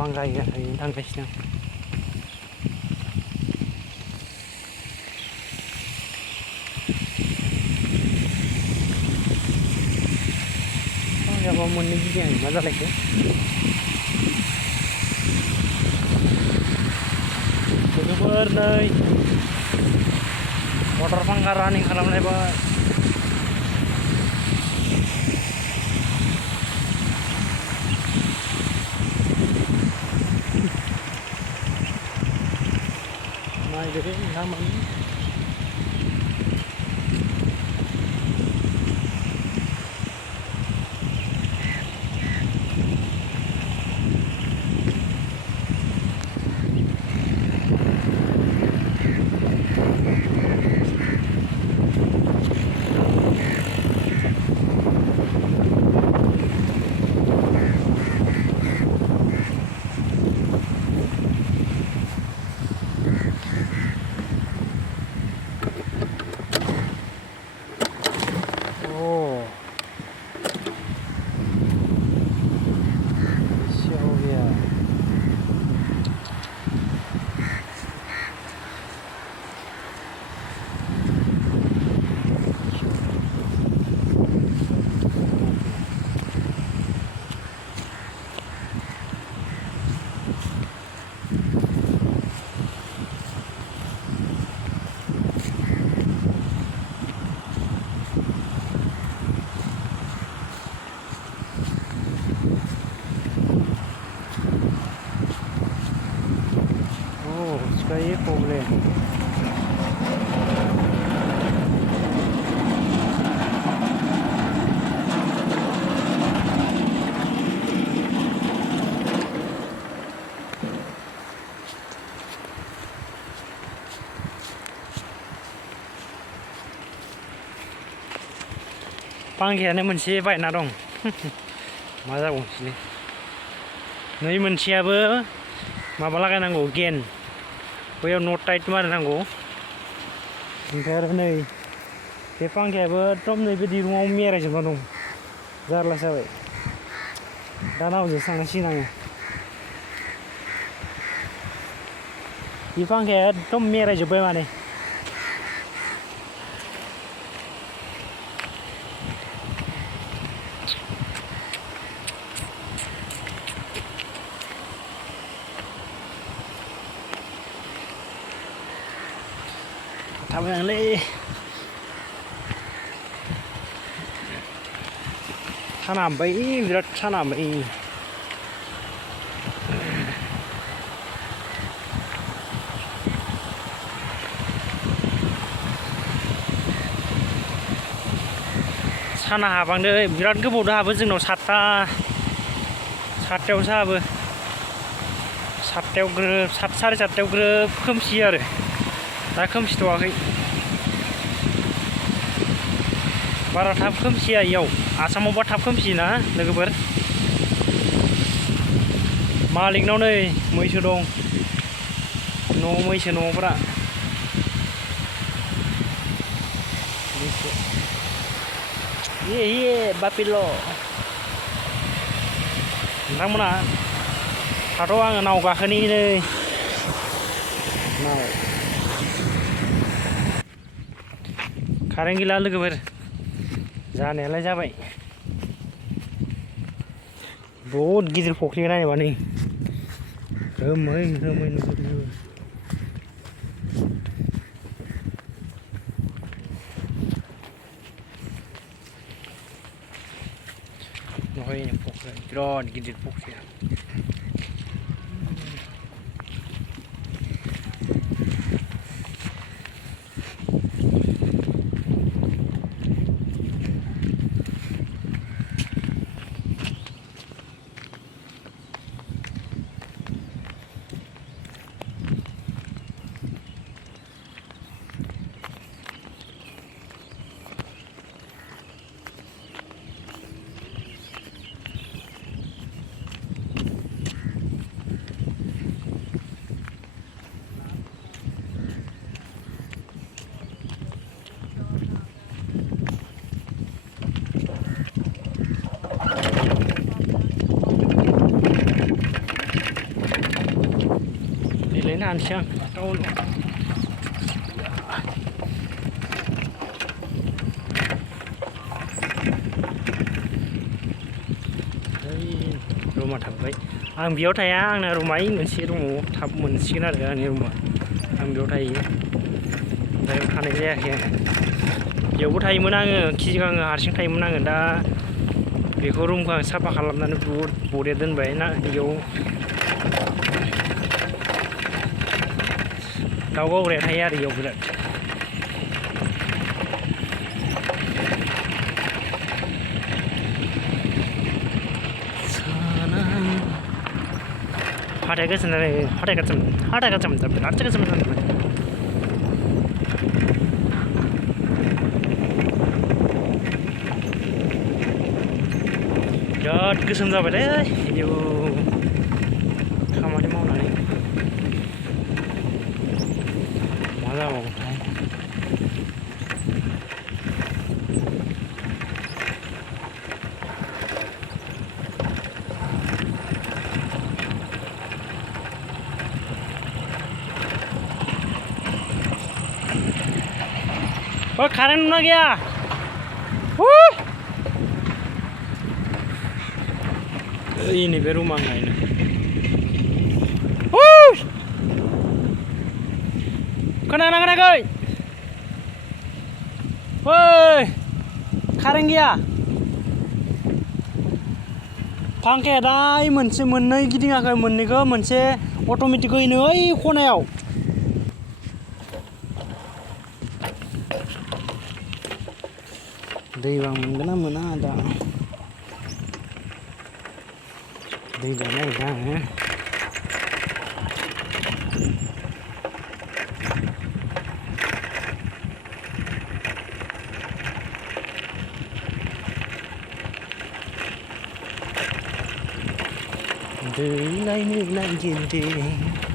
दंफां गायनो थांगासिनो जाबा मोननै गिदिं मा जालायखो लोगोफोर नै मटर फांखा रानिं खालामलायबाय नायदो नोंथांमोन Kayak problem. Panggilannya moनसे बायना दं मा जाबावनोसैलै नै मोनसेयाबो माबा लागायनांगौ गेन बैयाव नट टाइट मारिनांगौ ओमफ्राय आरो नै बे फांखायाबो एकदम नैबे दिरुङाव मेरायजोबना दं जारला जाबाय दा नावजोंसो थांनांसिगोन आङो बे फांखाया एकदम मेरायजोब्बाय माने थाबायनांलै साना हाब्बाय बिराद साना हाब्बाय साना हाबांदो बिराद गोबावदो हाबो जोंनाव 7टायावसो हाबो 7टायाव ग्रोब 7 साराय 7टायाव ग्रोब खोमसियो आरो दा खोमसिथ'वाखै बारा थाब खोमसिया इयाव आसामावबा थाब खोमसियोना लोगोफोर मालिकनाव नै मैसो दं न'आव मैसो न'फोरा ये बापिल' नोंथांमोना थाथ' आङो नाव गाखोनि नै नाव कारेन्ट गैला लोगोफोर जानायालाय जाबाय बहुद गिदिर फख्रि नायनोबा नै रोमै रोमै नुहुरजोबो बेवहाय फख्रि बिराद गिदिर फख्रिया जानोसै आं रुमा थांबाय आं बेयाव थाया आंना रुमा मोनसे रुमाव थाब मोनसिगोन आरो आंनि रुमा आं बेयाव थायो ओमफ्राय थानाय जायाखै आं बेयावबो थायोमोन आङो सिगां आङो हारसिं थायोमोन आङो दा बेखौ रुमखौ आं साफा खालामनानै बुहुद बरिया दोनबाय ना बेयाव दाउ गावग्राया थायो आरो बेयाव बिराद हाथाय गोजोन आरो हाथाय गोजोन बिराद गोजोन जाबाय बिराद गोसोम जाबायलै आयौ खामानि मावनानै मा जाबावगोनथाय कारेन्ट ना गैया नैबे रुमा नायनो खोनागोना खोनायाखै ओइ कारेन्ट गैया फांखाया दाय मोनसे मोननै गिदिङाखै मोननैखौ मोनसे अट'मेटिकैनो ओइ खनायाव दैबां मोनगोन ना मोना दा दै लानो नागिरदों आङो दै लायनो नागिरदों